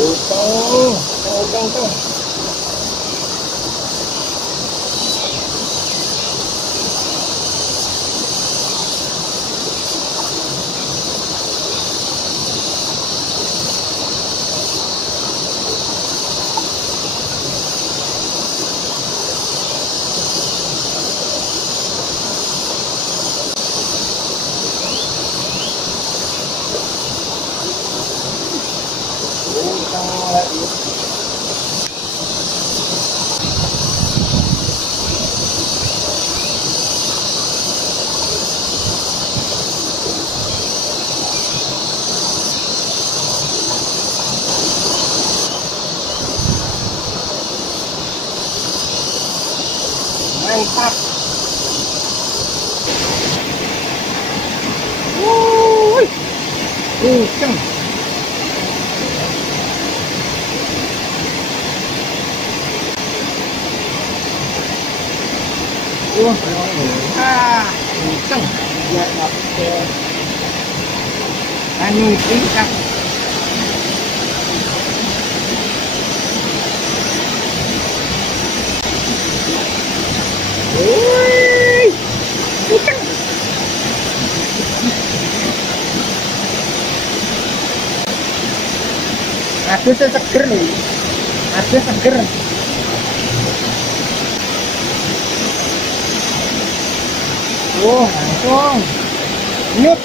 Tong. Mantap. Kenceng. Kenceng. Ya, anu tingkat. Aduh seger nih, aduh seger. Langsung nyut.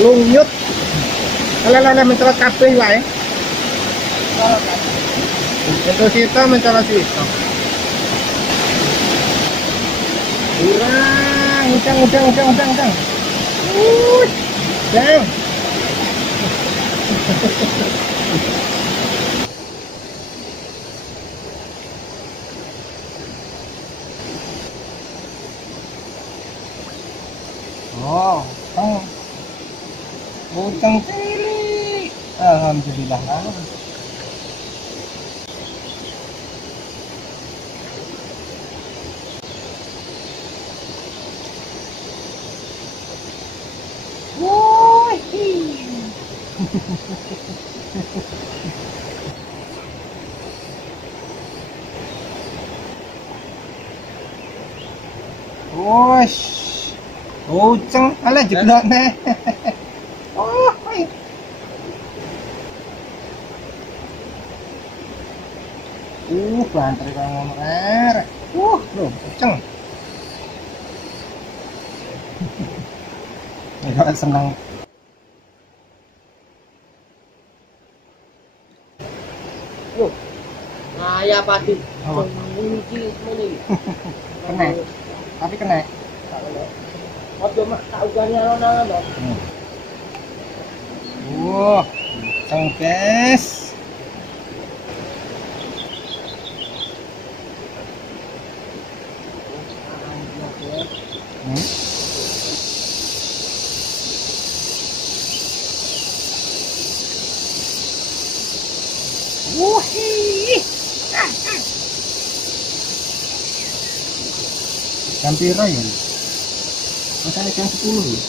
Nyut. Lala mencolot kabeh wae. Itu sita mencolot sita. Udang. Dang. Utang cilik. Alhamdulillah. Wush, uceng, alah jeblok nih. Banter kalau ngomong air. Loh, uceng. Enggak senang. Nah, ya pasti. Kena. Tapi kena. Ojo mak tak ugani alon-alon dong. Uceng guys. Jam piro ya? Masanya jam 10 ya?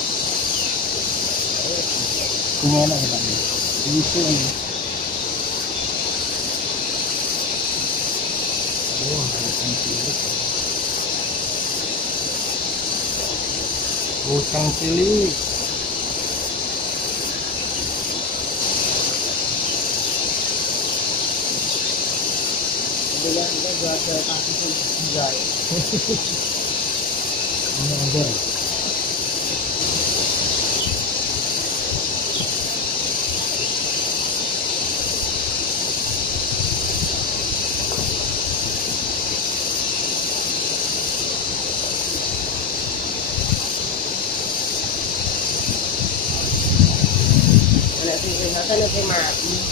Gimana ya Pak? Itu lagi. Utang cilik. Bila kita buat kaki itu enggak. Anjir. Nek sing mati.